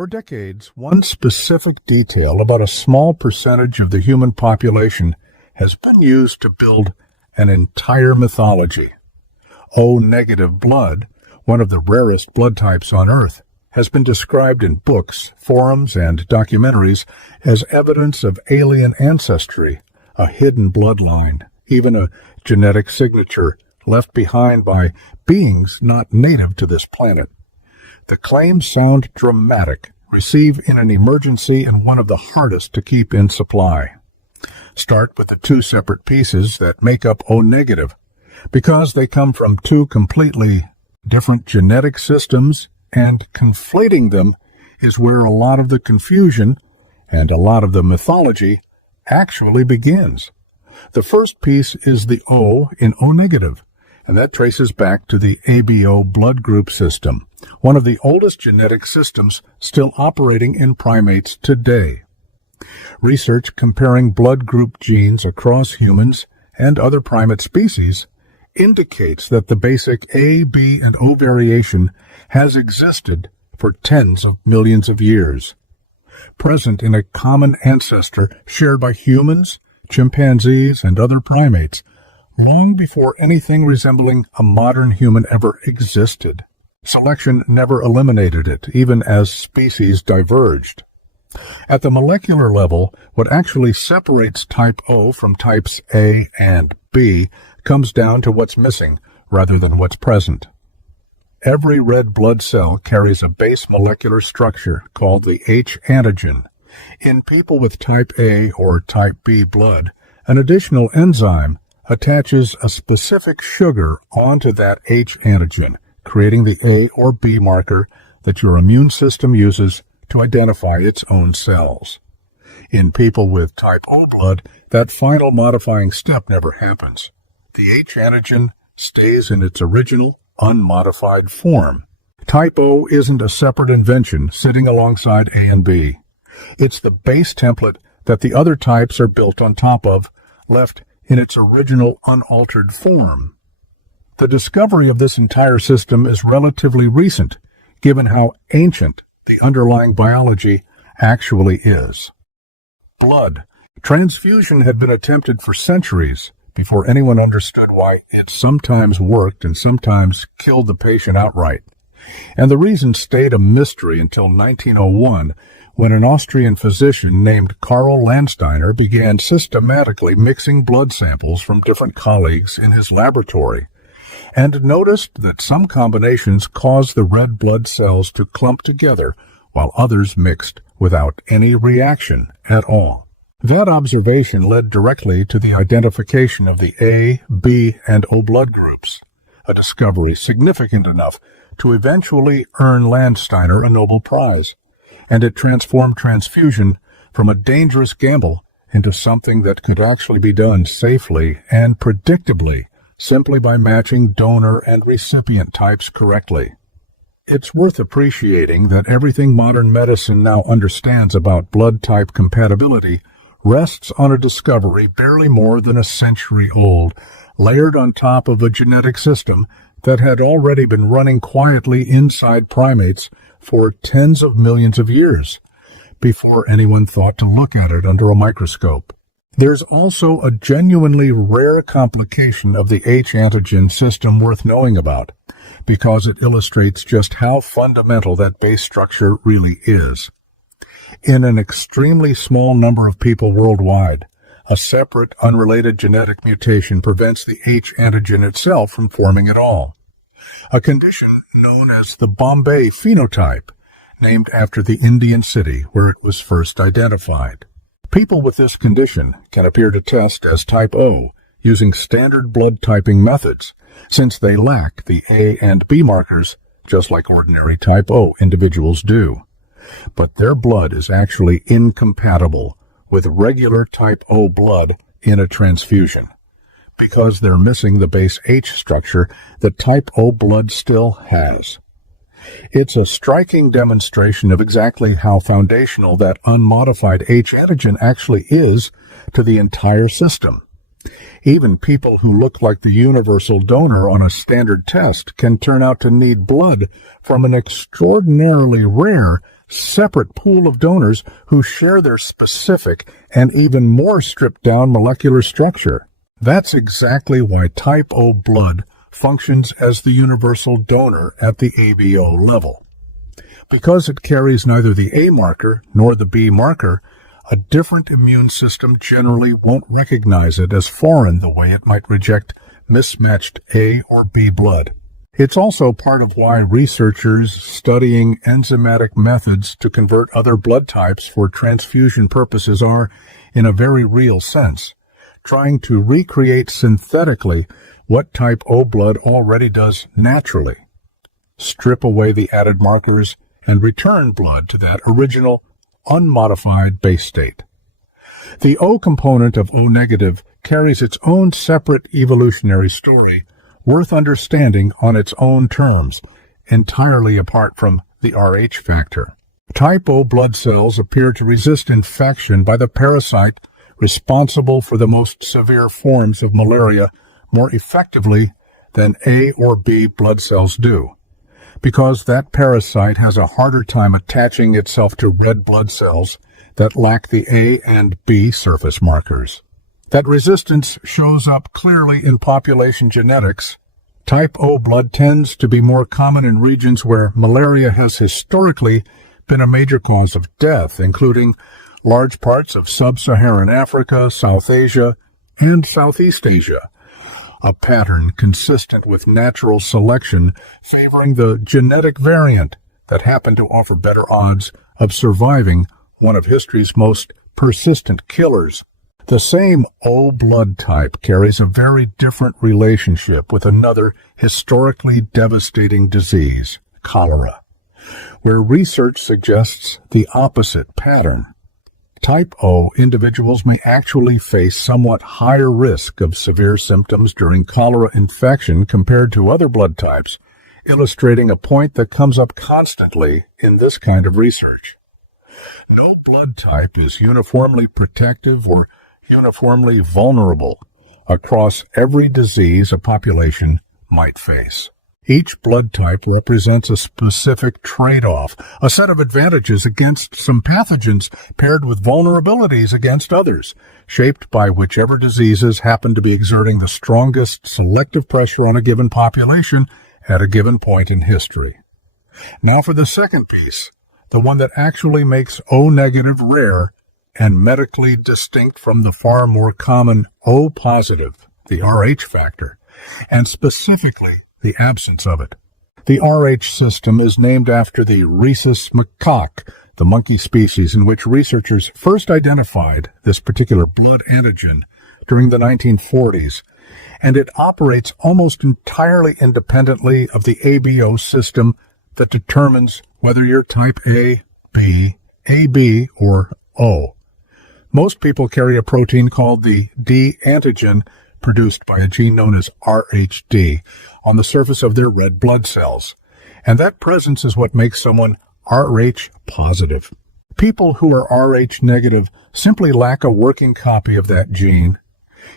For decades, one specific detail about a small percentage of the human population has been used to build an entire mythology. O-negative blood, one of the rarest blood types on Earth, has been described in books, forums, and documentaries as evidence of alien ancestry, a hidden bloodline, even a genetic signature left behind by beings not native to this planet. The claims sound dramatic, receive in an emergency, and one of the hardest to keep in supply. Start with the two separate pieces that make up O-negative, because they come from two completely different genetic systems, and conflating them is where a lot of the confusion and a lot of the mythology actually begins. The first piece is the O in O-negative, and that traces back to the ABO blood group system, one of the oldest genetic systems still operating in primates today. Research comparing blood group genes across humans and other primate species indicates that the basic A, B, and O variation has existed for tens of millions of years, present in a common ancestor shared by humans, chimpanzees, and other primates, long before anything resembling a modern human ever existed. Selection never eliminated it, even as species diverged. At the molecular level, what actually separates type O from types A and B comes down to what's missing rather than what's present. Every red blood cell carries a base molecular structure called the H antigen. In people with type A or type B blood, an additional enzyme attaches a specific sugar onto that H antigen, creating the A or B marker that your immune system uses to identify its own cells. In people with type O blood, that final modifying step never happens. The H antigen stays in its original, unmodified form. Type O isn't a separate invention sitting alongside A and B. It's the base template that the other types are built on top of, left in its original unaltered form. The discovery of this entire system is relatively recent, given how ancient the underlying biology actually is. Blood. Transfusion had been attempted for centuries before anyone understood why it sometimes worked and sometimes killed the patient outright. And the reason stayed a mystery until 1901, when an Austrian physician named Karl Landsteiner began systematically mixing blood samples from different colleagues in his laboratory, and noticed that some combinations caused the red blood cells to clump together, while others mixed without any reaction at all. That observation led directly to the identification of the A, B, and O blood groups, a discovery significant enough to eventually earn Landsteiner a Nobel Prize, and it transformed transfusion from a dangerous gamble into something that could actually be done safely and predictably, simply by matching donor and recipient types correctly. It's worth appreciating that everything modern medicine now understands about blood type compatibility rests on a discovery barely more than a century old, layered on top of a genetic system that had already been running quietly inside primates for tens of millions of years, before anyone thought to look at it under a microscope. There's also a genuinely rare complication of the H antigen system worth knowing about, because it illustrates just how fundamental that base structure really is. In an extremely small number of people worldwide, a separate, unrelated genetic mutation prevents the H antigen itself from forming at all. A condition known as the Bombay phenotype, named after the Indian city where it was first identified. People with this condition can appear to test as type O using standard blood typing methods, since they lack the A and B markers, just like ordinary type O individuals do. But their blood is actually incompatible with regular type O blood in a transfusion, because they're missing the base H structure that type O blood still has. It's a striking demonstration of exactly how foundational that unmodified H antigen actually is to the entire system. Even people who look like the universal donor on a standard test can turn out to need blood from an extraordinarily rare separate pool of donors who share their specific and even more stripped-down molecular structure. That's exactly why type O blood functions as the universal donor at the ABO level. Because it carries neither the A marker nor the B marker, a different immune system generally won't recognize it as foreign the way it might reject mismatched A or B blood. It's also part of why researchers studying enzymatic methods to convert other blood types for transfusion purposes are, in a very real sense, trying to recreate synthetically what type O blood already does naturally. Strip away the added markers and return blood to that original, unmodified base state. The O component of O-negative carries its own separate evolutionary story, worth understanding on its own terms, entirely apart from the Rh factor. Type O blood cells appear to resist infection by the parasite responsible for the most severe forms of malaria more effectively than A or B blood cells do, because that parasite has a harder time attaching itself to red blood cells that lack the A and B surface markers. That resistance shows up clearly in population genetics. Type O blood tends to be more common in regions where malaria has historically been a major cause of death, including large parts of sub-Saharan Africa, South Asia, and Southeast Asia, a pattern consistent with natural selection favoring the genetic variant that happened to offer better odds of surviving one of history's most persistent killers. The same O blood type carries a very different relationship with another historically devastating disease, cholera, where research suggests the opposite pattern. Type O individuals may actually face somewhat higher risk of severe symptoms during cholera infection compared to other blood types, illustrating a point that comes up constantly in this kind of research. No blood type is uniformly protective or uniformly vulnerable across every disease a population might face. Each blood type represents a specific trade-off, a set of advantages against some pathogens paired with vulnerabilities against others, shaped by whichever diseases happen to be exerting the strongest selective pressure on a given population at a given point in history. Now for the second piece, the one that actually makes O-negative rare and medically distinct from the far more common O-positive, the Rh factor, and specifically the absence of it. The Rh system is named after the rhesus macaque, the monkey species in which researchers first identified this particular blood antigen during the 1940s, and it operates almost entirely independently of the ABO system that determines whether you're type A, B, AB, or O. Most people carry a protein called the D antigen, produced by a gene known as RhD, on the surface of their red blood cells. And that presence is what makes someone Rh positive. People who are Rh negative simply lack a working copy of that gene.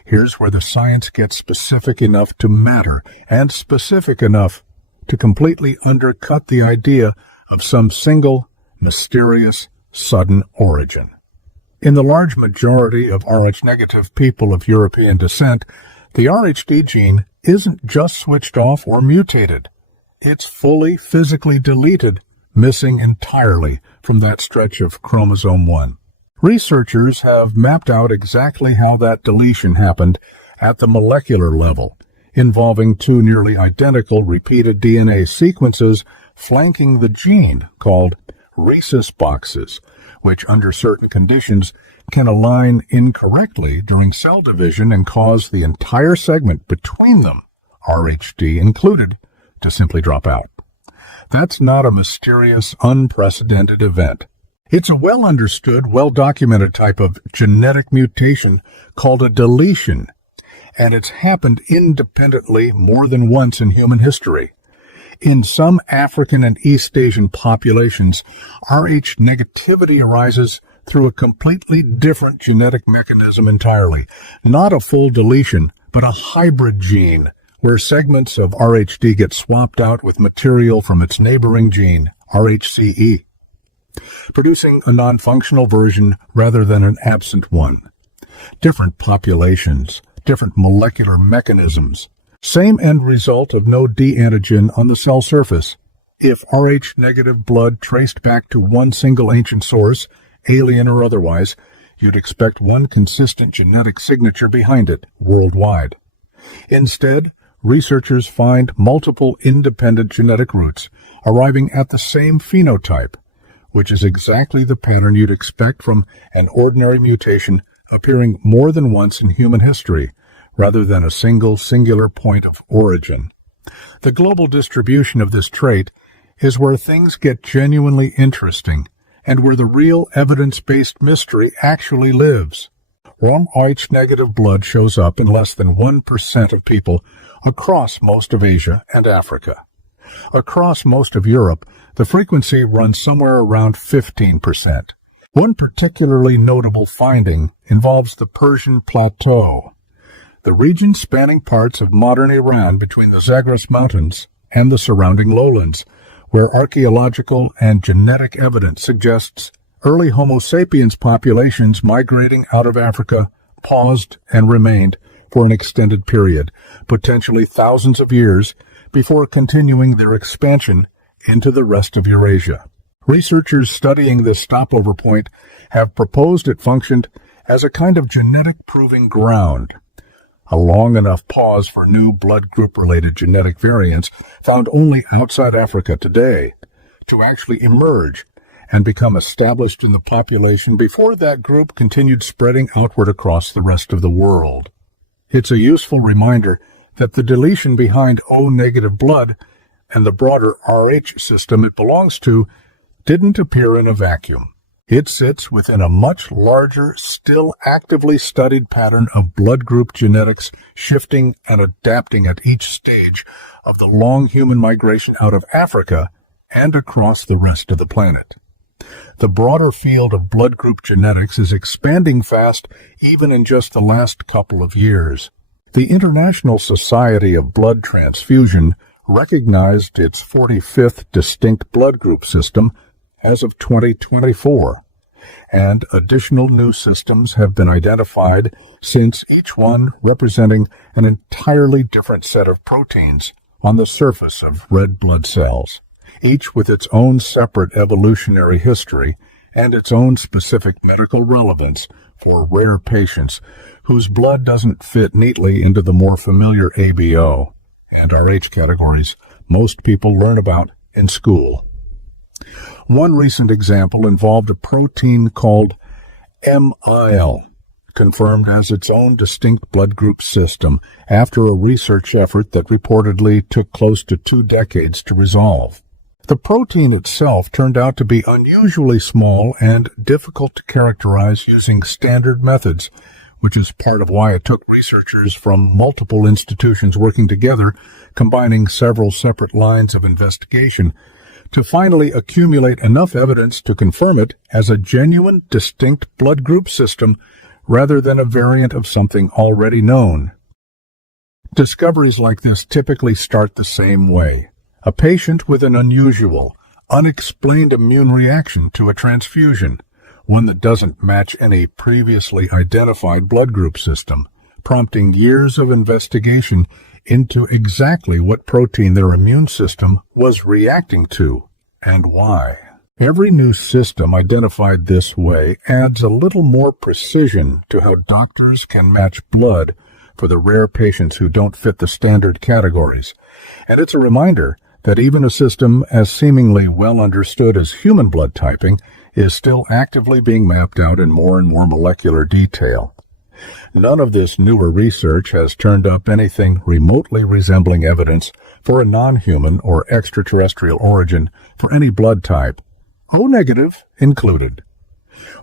Here's where the science gets specific enough to matter, and specific enough to completely undercut the idea of some single, mysterious, sudden origin. In the large majority of Rh-negative people of European descent, the RhD gene isn't just switched off or mutated. It's fully physically deleted, missing entirely from that stretch of chromosome 1. Researchers have mapped out exactly how that deletion happened at the molecular level, involving two nearly identical repeated DNA sequences flanking the gene called rhesus boxes, which under certain conditions can align incorrectly during cell division and cause the entire segment between them, RhD included, to simply drop out. That's not a mysterious, unprecedented event. It's a well-understood, well-documented type of genetic mutation called a deletion, and it's happened independently more than once in human history. In some African and East Asian populations, Rh negativity arises through a completely different genetic mechanism entirely. Not a full deletion, but a hybrid gene, where segments of RhD get swapped out with material from its neighboring gene, RhCE. producing a non-functional version rather than an absent one. Different populations, different molecular mechanisms, same end result of no D antigen on the cell surface. If Rh-negative blood traced back to one single ancient source, alien or otherwise, you'd expect one consistent genetic signature behind it worldwide. Instead, researchers find multiple independent genetic roots arriving at the same phenotype, which is exactly the pattern you'd expect from an ordinary mutation appearing more than once in human history, rather than a singular point of origin. The global distribution of this trait is where things get genuinely interesting and where the real evidence-based mystery actually lives. Rh-negative blood shows up in less than 1% of people across most of Asia and Africa. Across most of Europe, the frequency runs somewhere around 15%. One particularly notable finding involves the Persian Plateau, the region spanning parts of modern Iran between the Zagros Mountains and the surrounding lowlands, where archaeological and genetic evidence suggests early Homo sapiens populations migrating out of Africa paused and remained for an extended period, potentially thousands of years, before continuing their expansion into the rest of Eurasia. Researchers studying this stopover point have proposed it functioned as a kind of genetic proving ground, a long enough pause for new blood group-related genetic variants found only outside Africa today to actually emerge and become established in the population before that group continued spreading outward across the rest of the world. It's a useful reminder that the deletion behind O-negative blood and the broader Rh system it belongs to didn't appear in a vacuum. It sits within a much larger, still actively studied pattern of blood group genetics shifting and adapting at each stage of the long human migration out of Africa and across the rest of the planet. The broader field of blood group genetics is expanding fast even in just the last couple of years. The International Society of Blood Transfusion recognized its 45th distinct blood group system as of 2024, and additional new systems have been identified since, each one representing an entirely different set of proteins on the surface of red blood cells, each with its own separate evolutionary history and its own specific medical relevance for rare patients whose blood doesn't fit neatly into the more familiar ABO and Rh categories most people learn about in school. One recent example involved a protein called MIL, confirmed as its own distinct blood group system after a research effort that reportedly took close to 2 decades to resolve. The protein itself turned out to be unusually small and difficult to characterize using standard methods, which is part of why it took researchers from multiple institutions working together, combining several separate lines of investigation, to finally accumulate enough evidence to confirm it as a genuine, distinct blood group system rather than a variant of something already known. Discoveries like this typically start the same way. A patient with an unusual, unexplained immune reaction to a transfusion, one that doesn't match any previously identified blood group system, prompting years of investigation into exactly what protein their immune system was reacting to and why. Every new system identified this way adds a little more precision to how doctors can match blood for the rare patients who don't fit the standard categories, and it's a reminder that even a system as seemingly well understood as human blood typing is still actively being mapped out in more and more molecular detail. None of this newer research has turned up anything remotely resembling evidence for a non-human or extraterrestrial origin for any blood type, O-negative included.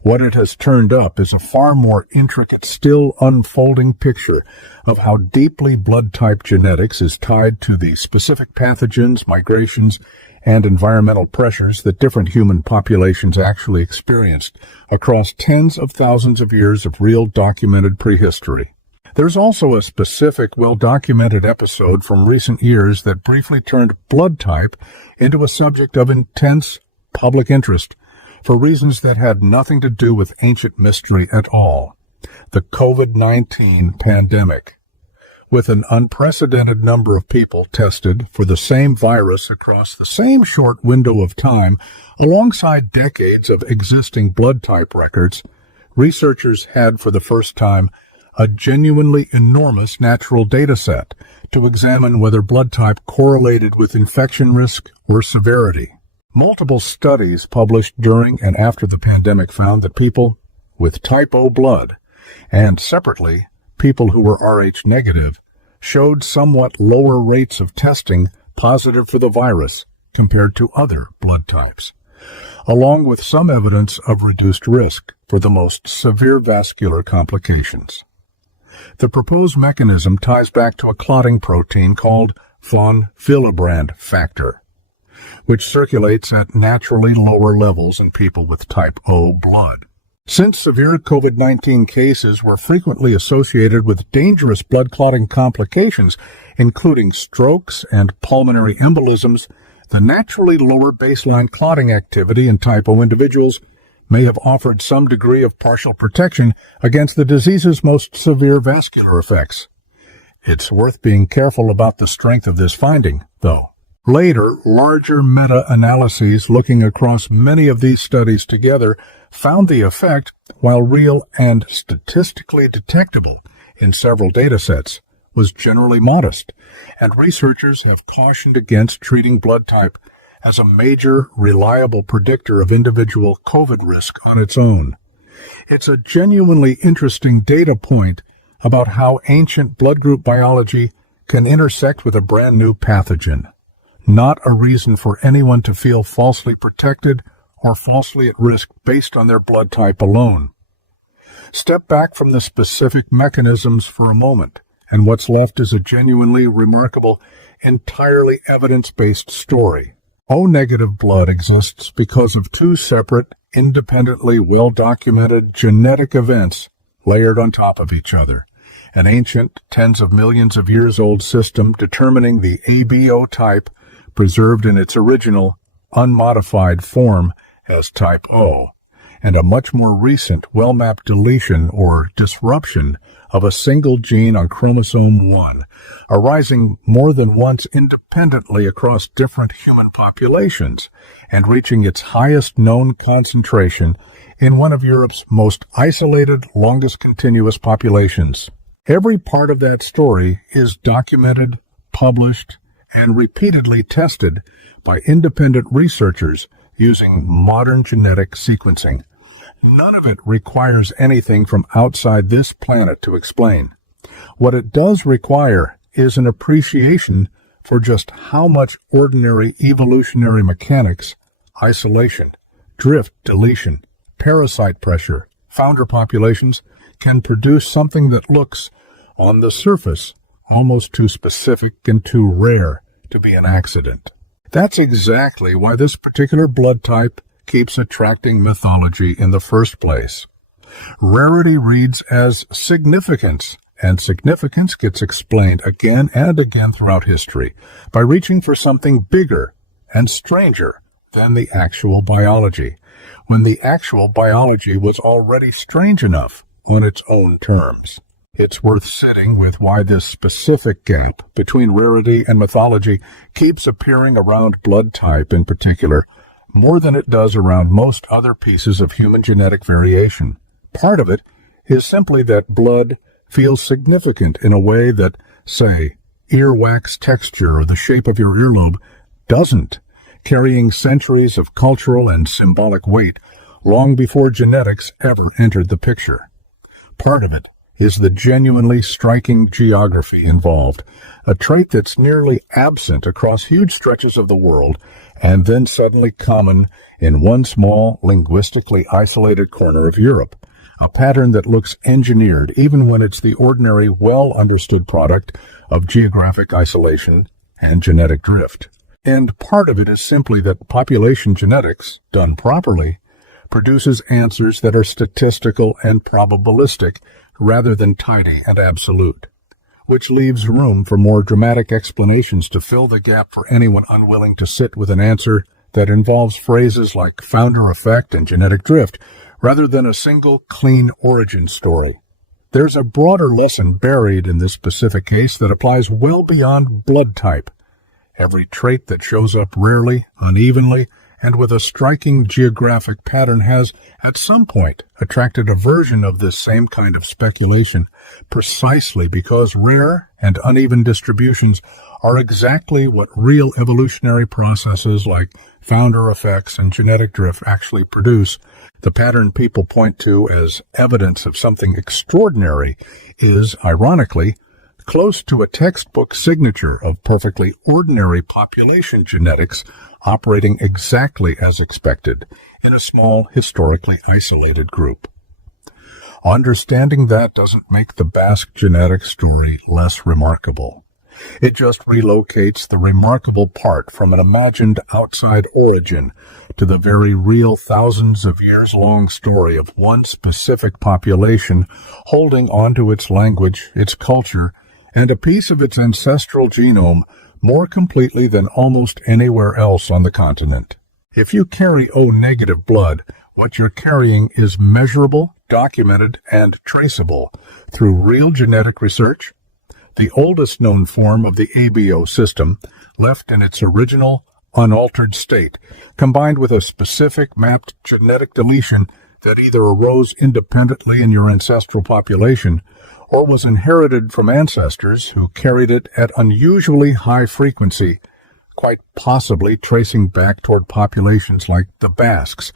What it has turned up is a far more intricate, still unfolding picture of how deeply blood type genetics is tied to the specific pathogens, migrations, and environmental pressures that different human populations actually experienced across tens of thousands of years of real documented prehistory. There's also a specific, well-documented episode from recent years that briefly turned blood type into a subject of intense public interest for reasons that had nothing to do with ancient mystery at all. The COVID-19 pandemic. With an unprecedented number of people tested for the same virus across the same short window of time, alongside decades of existing blood type records, researchers had for the first time a genuinely enormous natural data set to examine whether blood type correlated with infection risk or severity. Multiple studies published during and after the pandemic found that people with type O blood, and separately, people who were Rh-negative, showed somewhat lower rates of testing positive for the virus compared to other blood types, along with some evidence of reduced risk for the most severe vascular complications. The proposed mechanism ties back to a clotting protein called von Willebrand factor, which circulates at naturally lower levels in people with type O blood. Since severe COVID-19 cases were frequently associated with dangerous blood clotting complications, including strokes and pulmonary embolisms, the naturally lower baseline clotting activity in type O individuals may have offered some degree of partial protection against the disease's most severe vascular effects. It's worth being careful about the strength of this finding, though. Later, larger meta-analyses looking across many of these studies together found the effect, while real and statistically detectable in several datasets, was generally modest, and researchers have cautioned against treating blood type as a major, reliable predictor of individual COVID risk on its own. It's a genuinely interesting data point about how ancient blood group biology can intersect with a brand new pathogen. Not a reason for anyone to feel falsely protected or falsely at risk based on their blood type alone. Step back from the specific mechanisms for a moment, and what's left is a genuinely remarkable, entirely evidence-based story. O-negative blood exists because of two separate, independently well-documented genetic events layered on top of each other. An ancient, tens of millions of years old system determining the ABO type preserved in its original, unmodified form as type O, and a much more recent, well-mapped deletion or disruption of a single gene on chromosome 1, arising more than once independently across different human populations, and reaching its highest known concentration in one of Europe's most isolated, longest continuous populations. Every part of that story is documented, published, and repeatedly tested by independent researchers using modern genetic sequencing. None of it requires anything from outside this planet to explain. What it does require is an appreciation for just how much ordinary evolutionary mechanics, isolation, drift, deletion, parasite pressure, founder populations can produce something that looks, on the surface, almost too specific and too rare to be an accident. That's exactly why this particular blood type keeps attracting mythology in the first place. Rarity reads as significance, and significance gets explained again and again throughout history by reaching for something bigger and stranger than the actual biology, when the actual biology was already strange enough on its own terms. It's worth sitting with why this specific gap between rarity and mythology keeps appearing around blood type in particular, more than it does around most other pieces of human genetic variation. Part of it is simply that blood feels significant in a way that, say, earwax texture or the shape of your earlobe doesn't, carrying centuries of cultural and symbolic weight long before genetics ever entered the picture. Part of it is the genuinely striking geography involved, a trait that's nearly absent across huge stretches of the world and then suddenly common in one small, linguistically isolated corner of Europe, a pattern that looks engineered even when it's the ordinary, well-understood product of geographic isolation and genetic drift. And part of it is simply that population genetics, done properly, produces answers that are statistical and probabilistic rather than tidy and absolute, which leaves room for more dramatic explanations to fill the gap for anyone unwilling to sit with an answer that involves phrases like founder effect and genetic drift, rather than a single clean origin story. There's a broader lesson buried in this specific case that applies well beyond blood type. Every trait that shows up rarely, unevenly, and with a striking geographic pattern has, at some point, attracted a version of this same kind of speculation, precisely because rare and uneven distributions are exactly what real evolutionary processes like founder effects and genetic drift actually produce. The pattern people point to as evidence of something extraordinary is, ironically, close to a textbook signature of perfectly ordinary population genetics operating exactly as expected in a small, historically isolated group. Understanding that doesn't make the Basque genetic story less remarkable. It just relocates the remarkable part from an imagined outside origin to the very real thousands of years-long story of one specific population holding onto its language, its culture, and a piece of its ancestral genome more completely than almost anywhere else on the continent. If you carry O-negative blood, what you're carrying is measurable, documented, and traceable through real genetic research, the oldest known form of the ABO system, left in its original, unaltered state, combined with a specific mapped genetic deletion that either arose independently in your ancestral population or was inherited from ancestors who carried it at unusually high frequency, quite possibly tracing back toward populations like the Basques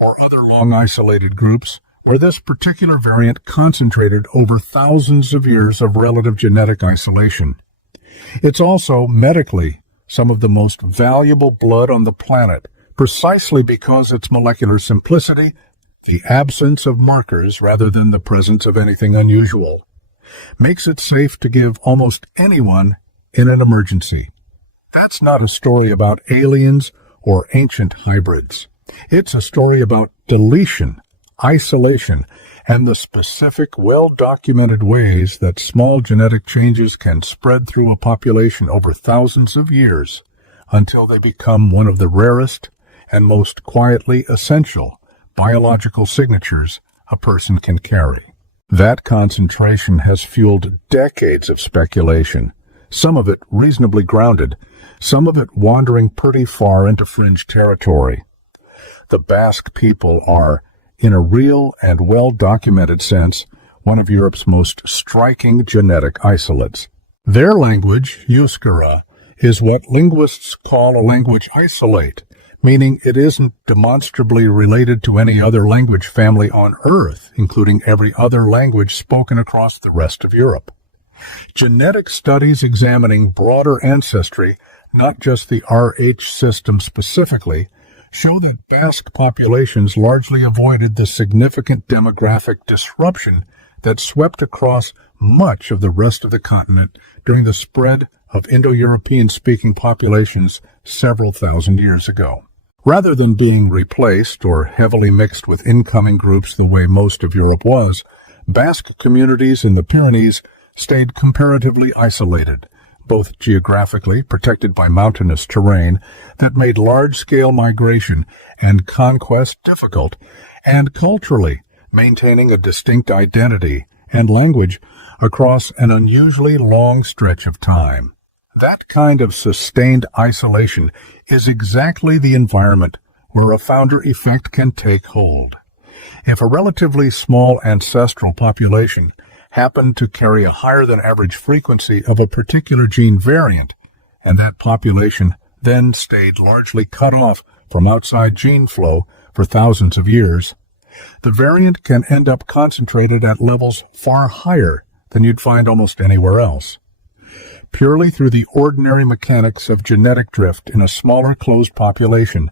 or other long-isolated groups where this particular variant concentrated over thousands of years of relative genetic isolation. It's also, medically, some of the most valuable blood on the planet, precisely because its molecular simplicity, the absence of markers rather than the presence of anything unusual, makes it safe to give almost anyone in an emergency. That's not a story about aliens or ancient hybrids. It's a story about deletion, isolation, and the specific, well-documented ways that small genetic changes can spread through a population over thousands of years until they become one of the rarest and most quietly essential biological signatures a person can carry. That concentration has fueled decades of speculation, some of it reasonably grounded, some of it wandering pretty far into fringe territory. The Basque people are, in a real and well-documented sense, one of Europe's most striking genetic isolates. Their language, Euskara, is what linguists call a language isolate, meaning it isn't demonstrably related to any other language family on Earth, including every other language spoken across the rest of Europe. Genetic studies examining broader ancestry, not just the Rh system specifically, show that Basque populations largely avoided the significant demographic disruption that swept across much of the rest of the continent during the spread of Indo-European-speaking populations several thousand years ago. Rather than being replaced or heavily mixed with incoming groups the way most of Europe was, Basque communities in the Pyrenees stayed comparatively isolated, both geographically, protected by mountainous terrain that made large-scale migration and conquest difficult, and culturally, maintaining a distinct identity and language across an unusually long stretch of time. That kind of sustained isolation is exactly the environment where a founder effect can take hold. If a relatively small ancestral population happened to carry a higher than average frequency of a particular gene variant, and that population then stayed largely cut off from outside gene flow for thousands of years, the variant can end up concentrated at levels far higher than you'd find almost anywhere else. Purely through the ordinary mechanics of genetic drift in a smaller closed population,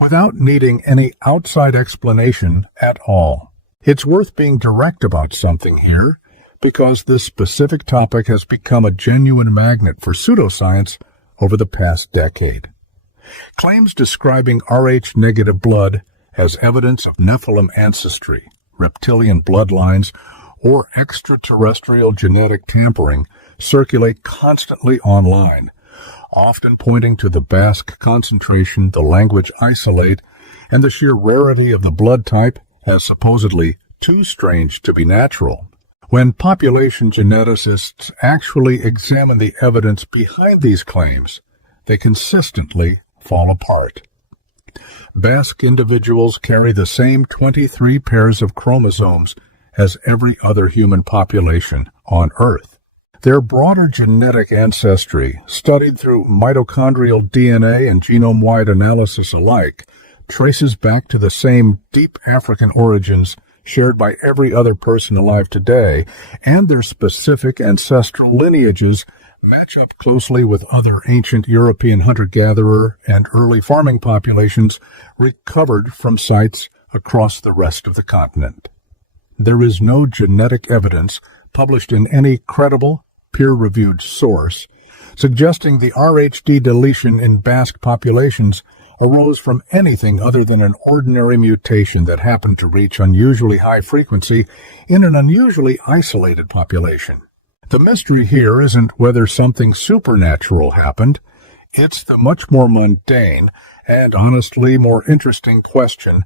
without needing any outside explanation at all. It's worth being direct about something here, because this specific topic has become a genuine magnet for pseudoscience over the past decade. Claims describing Rh-negative blood as evidence of Nephilim ancestry, reptilian bloodlines, or extraterrestrial genetic tampering circulate constantly online, often pointing to the Basque concentration, the language isolate, and the sheer rarity of the blood type as supposedly too strange to be natural. When population geneticists actually examine the evidence behind these claims, they consistently fall apart. Basque individuals carry the same 23 pairs of chromosomes as every other human population on Earth. Their broader genetic ancestry, studied through mitochondrial DNA and genome-wide analysis alike, traces back to the same deep African origins shared by every other person alive today, and their specific ancestral lineages match up closely with other ancient European hunter-gatherer and early farming populations recovered from sites across the rest of the continent. There is no genetic evidence published in any credible, peer-reviewed source suggesting the RhD deletion in Basque populations arose from anything other than an ordinary mutation that happened to reach unusually high frequency in an unusually isolated population. The mystery here isn't whether something supernatural happened. It's the much more mundane and honestly more interesting question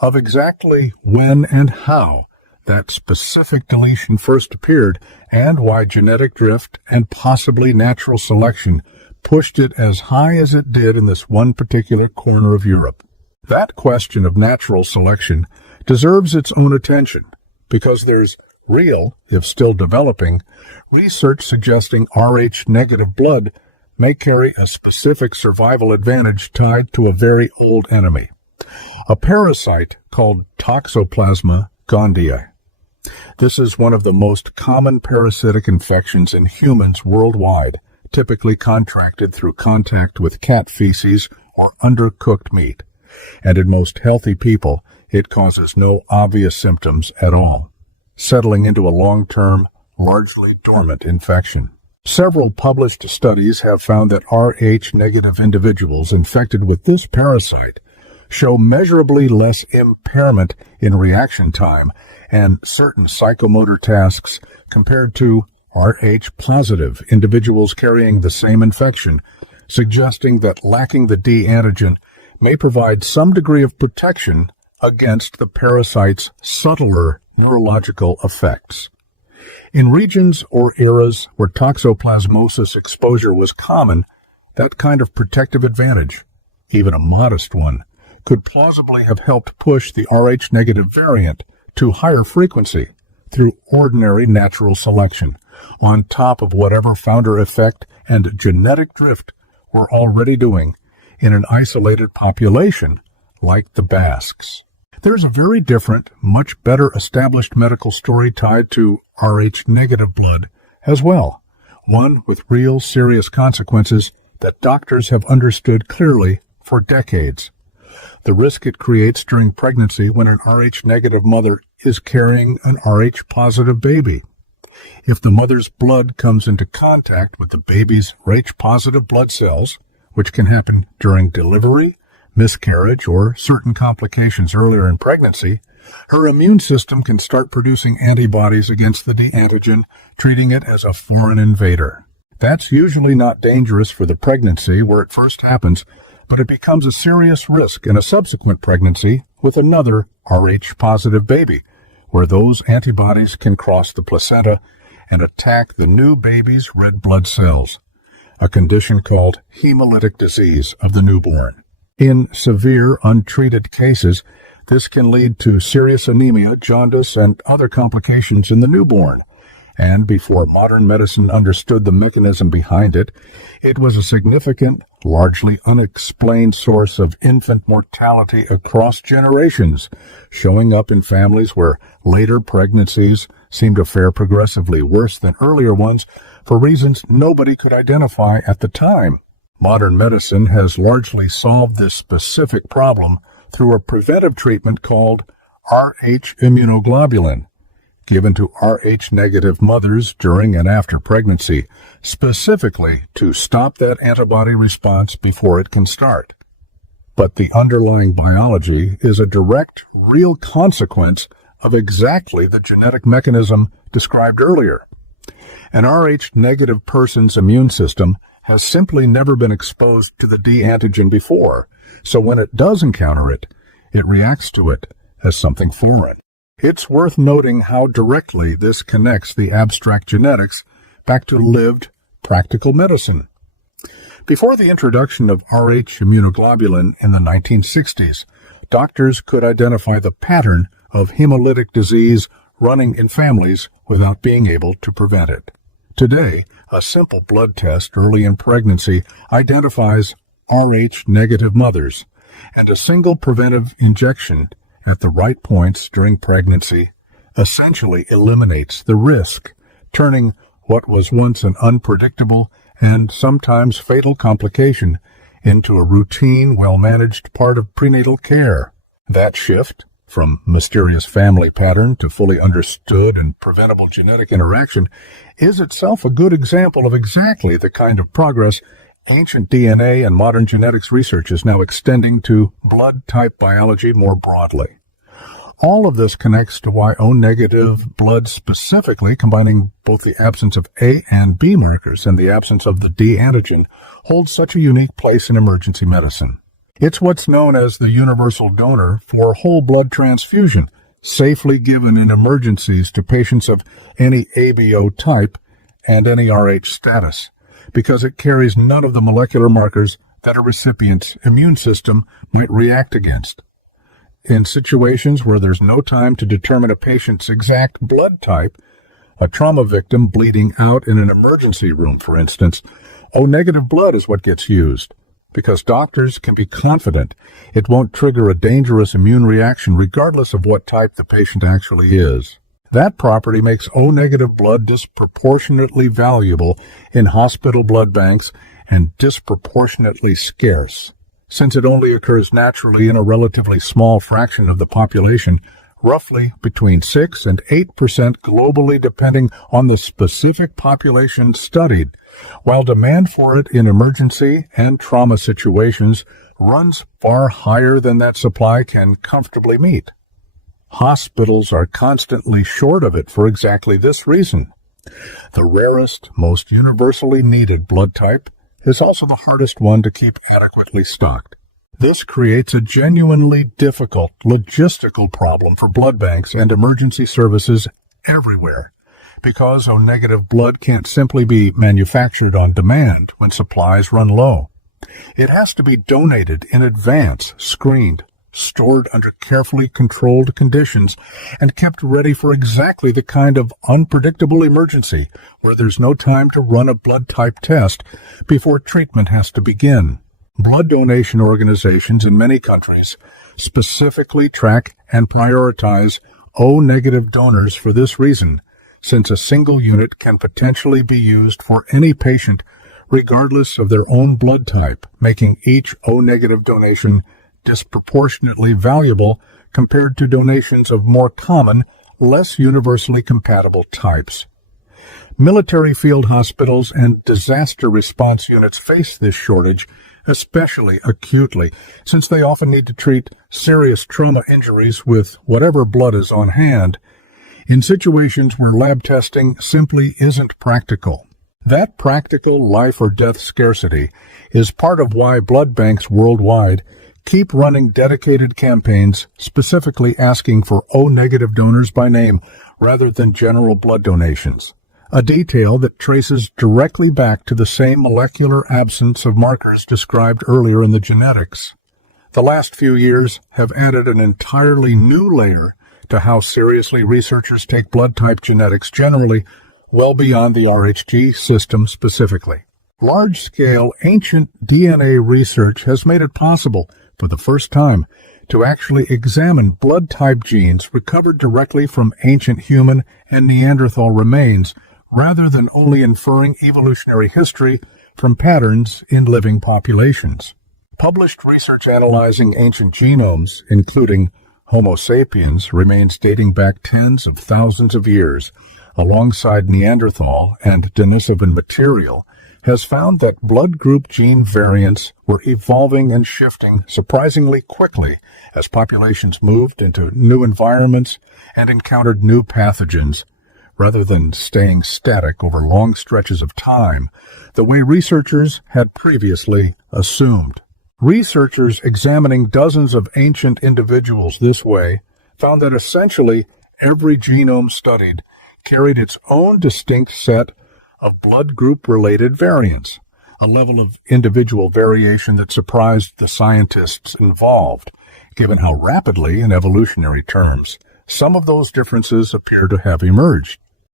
of exactly when and how that specific deletion first appeared and why genetic drift and possibly natural selection pushed it as high as it did in this one particular corner of Europe. That question of natural selection deserves its own attention because there's real, if still developing, research suggesting Rh-negative blood may carry a specific survival advantage tied to a very old enemy, a parasite called Toxoplasma gondii. This is one of the most common parasitic infections in humans worldwide, typically contracted through contact with cat feces or undercooked meat, and in most healthy people, it causes no obvious symptoms at all, settling into a long-term, largely dormant infection. Several published studies have found that Rh-negative individuals infected with this parasite show measurably less impairment in reaction time and certain psychomotor tasks compared to Rh-positive individuals carrying the same infection, suggesting that lacking the D antigen may provide some degree of protection against the parasite's subtler neurological effects. In regions or eras where toxoplasmosis exposure was common, that kind of protective advantage, even a modest one, could plausibly have helped push the Rh-negative variant to higher frequency through ordinary natural selection, on top of whatever founder effect and genetic drift we're already doing in an isolated population like the Basques. There's a very different, much better established medical story tied to Rh-negative blood as well, one with real serious consequences that doctors have understood clearly for decades. The risk it creates during pregnancy when an Rh-negative mother is carrying an Rh-positive baby. If the mother's blood comes into contact with the baby's Rh-positive blood cells, which can happen during delivery, miscarriage, or certain complications earlier in pregnancy, her immune system can start producing antibodies against the D antigen, treating it as a foreign invader. That's usually not dangerous for the pregnancy where it first happens, but it becomes a serious risk in a subsequent pregnancy with another Rh-positive baby, where those antibodies can cross the placenta and attack the new baby's red blood cells, a condition called hemolytic disease of the newborn. In severe, untreated cases, this can lead to serious anemia, jaundice, and other complications in the newborn. And before modern medicine understood the mechanism behind it, it was a significant, largely unexplained source of infant mortality across generations, showing up in families where later pregnancies seemed to fare progressively worse than earlier ones for reasons nobody could identify at the time. Modern medicine has largely solved this specific problem through a preventive treatment called Rh immunoglobulin, given to Rh-negative mothers during and after pregnancy, specifically to stop that antibody response before it can start. But the underlying biology is a direct, real consequence of exactly the genetic mechanism described earlier. An Rh-negative person's immune system has simply never been exposed to the D antigen before, so when it does encounter it, it reacts to it as something foreign. It's worth noting how directly this connects the abstract genetics back to lived, practical medicine. Before the introduction of Rh immunoglobulin in the 1960s, doctors could identify the pattern of hemolytic disease running in families without being able to prevent it. Today, a simple blood test early in pregnancy identifies Rh-negative mothers, and a single preventive injection at the right points during pregnancy essentially eliminates the risk, turning what was once an unpredictable and sometimes fatal complication into a routine, well-managed part of prenatal care. That shift, from mysterious family pattern to fully understood and preventable genetic interaction, is itself a good example of exactly the kind of progress ancient DNA and modern genetics research is now extending to blood type biology more broadly. All of this connects to why O-negative blood specifically, combining both the absence of A and B markers and the absence of the D antigen, holds such a unique place in emergency medicine. It's what's known as the universal donor for whole blood transfusion, safely given in emergencies to patients of any ABO type and any Rh status, because it carries none of the molecular markers that a recipient's immune system might react against. In situations where there's no time to determine a patient's exact blood type, a trauma victim bleeding out in an emergency room, for instance, O-negative blood is what gets used, because doctors can be confident it won't trigger a dangerous immune reaction regardless of what type the patient actually is. That property makes O-negative blood disproportionately valuable in hospital blood banks and disproportionately scarce, since it only occurs naturally in a relatively small fraction of the population, roughly between 6 and 8% globally depending on the specific population studied, while demand for it in emergency and trauma situations runs far higher than that supply can comfortably meet. Hospitals are constantly short of it for exactly this reason. The rarest, most universally needed blood type is also the hardest one to keep adequately stocked. This creates a genuinely difficult logistical problem for blood banks and emergency services everywhere, because O-negative blood can't simply be manufactured on demand when supplies run low. It has to be donated in advance, screened, stored under carefully controlled conditions, and kept ready for exactly the kind of unpredictable emergency where there's no time to run a blood type test before treatment has to begin. Blood donation organizations in many countries specifically track and prioritize O-negative donors for this reason, since a single unit can potentially be used for any patient regardless of their own blood type, making each O-negative donation disproportionately valuable compared to donations of more common, less universally compatible types. Military field hospitals and disaster response units face this shortage especially acutely, since they often need to treat serious trauma injuries with whatever blood is on hand, in situations where lab testing simply isn't practical. That practical life or death scarcity is part of why blood banks worldwide keep running dedicated campaigns specifically asking for O-negative donors by name rather than general blood donations, a detail that traces directly back to the same molecular absence of markers described earlier in the genetics. The last few years have added an entirely new layer to how seriously researchers take blood type genetics generally, well beyond the RhD system specifically. Large-scale ancient DNA research has made it possible, for the first time, to actually examine blood type genes recovered directly from ancient human and Neanderthal remains, rather than only inferring evolutionary history from patterns in living populations. Published research analyzing ancient genomes, including Homo sapiens, remains dating back tens of thousands of years, alongside Neanderthal and Denisovan material, has found that blood group gene variants were evolving and shifting surprisingly quickly as populations moved into new environments and encountered new pathogens, rather than staying static over long stretches of time, the way researchers had previously assumed. Researchers examining dozens of ancient individuals this way found that essentially every genome studied carried its own distinct set of blood group-related variants, a level of individual variation that surprised the scientists involved, given how rapidly, in evolutionary terms, some of those differences appear to have emerged.